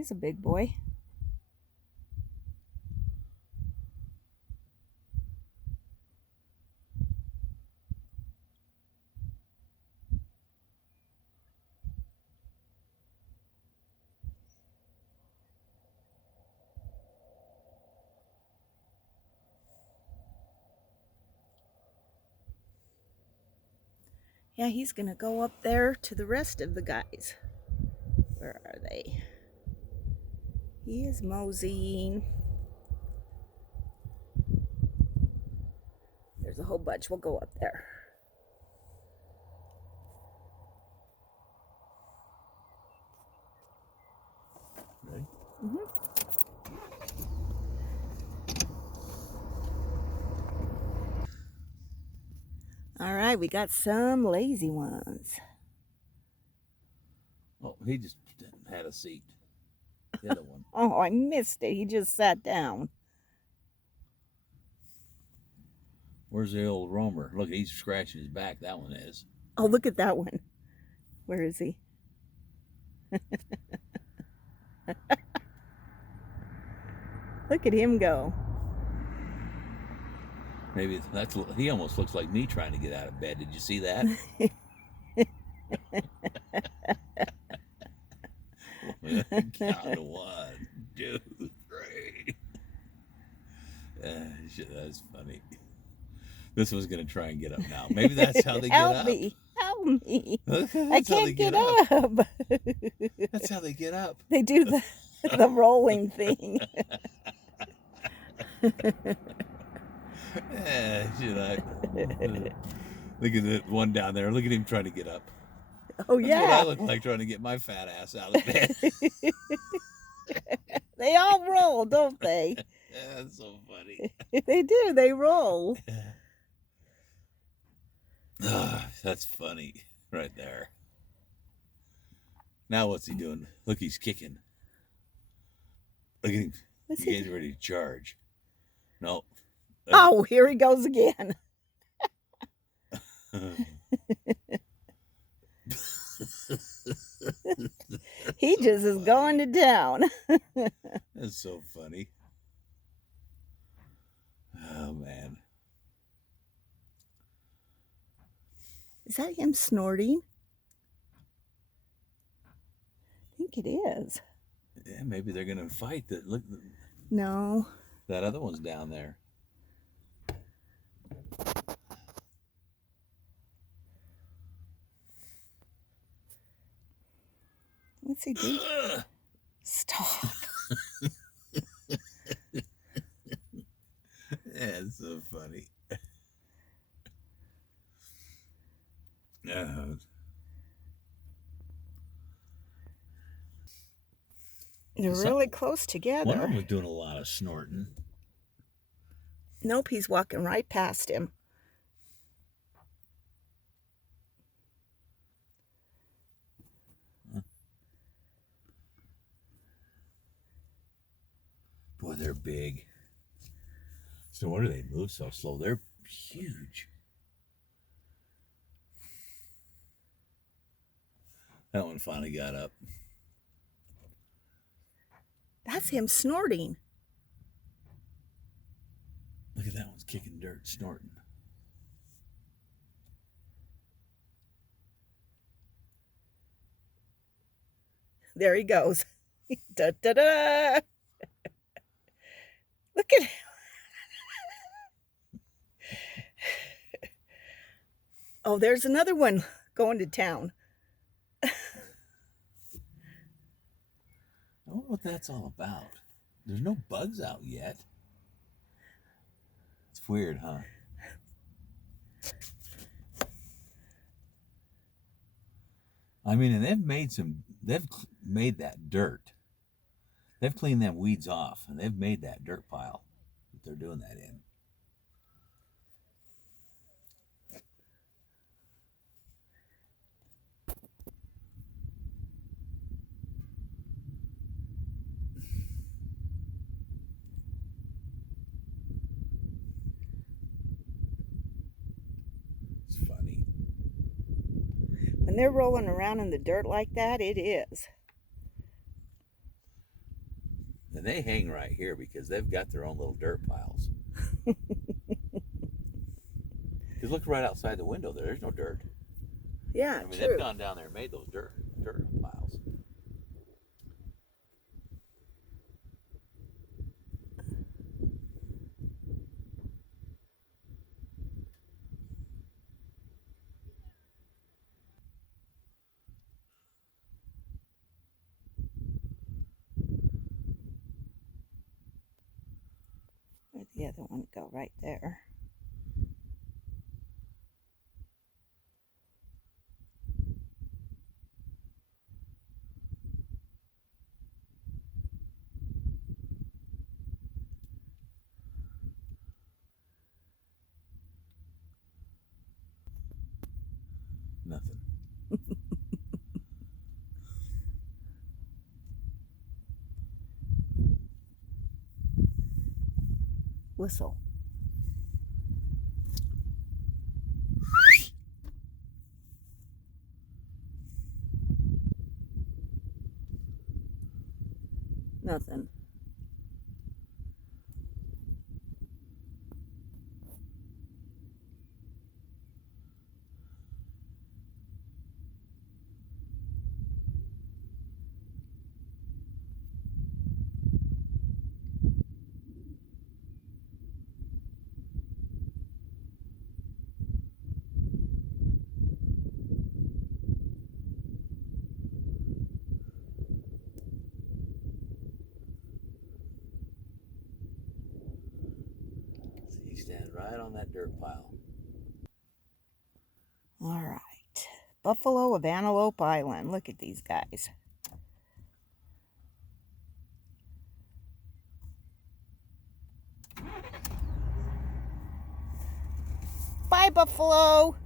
He's a big boy. Yeah, he's gonna go up there to the rest of the guys. Where are they? He is moseying. There's a whole bunch. We'll go up there. Ready? All right, we got some lazy ones. Oh, he just had a seat. The other one. Oh, I missed it. He just sat down. Where's the old roamer? Look, he's scratching his back. That one is. Oh, look at that one. Where is he? Look at him go. Maybe that's. He almost looks like me trying to get out of bed. Did you see that? Count 1, 2, 3. That's funny. This one's gonna try and get up now. Maybe that's how they get up. Help me! Help me! I can't get up. That's how they get up. They do the rolling thing. Look at that one down there. Look at him trying to get up. Oh, yeah. That's what I look like trying to get my fat ass out of bed. They all roll, don't they? That's so funny. They do. They roll. That's funny right there. Now what's he doing? Look, he's kicking. Look at him. He's getting ready to charge. No. Oh, here he goes again. He just is going to town. That's so funny. Oh, man. Is that him snorting? I think it is. Yeah, maybe they're going to fight. Look, no. That other one's down there. What's he doing? Stop. That's so funny. They're really close together. One of them was doing a lot of snorting. Nope, he's walking right past him. Boy, they're big. So why do they move so slow? They're huge. That one finally got up. That's him snorting. Look at that one's kicking dirt, snorting. There he goes. Da, da, da. Look at him. Oh, there's another one going to town. I wonder what that's all about. There's no bugs out yet. It's weird, huh? I mean, and they've made that dirt. They've cleaned them weeds off, and they've made that dirt pile that they're doing that in. It's funny. When they're rolling around in the dirt like that, it is. they hang right here because they've got their own little dirt piles. Because look right outside the window there. There's no dirt. Yeah, I mean, true. they've gone down there and made those dirt piles. Where'd the other one go? Right there. Nothing. Whistle. Nothing. He stands right on that dirt pile. All right. Buffalo of Antelope Island. Look at these guys. Bye, Buffalo.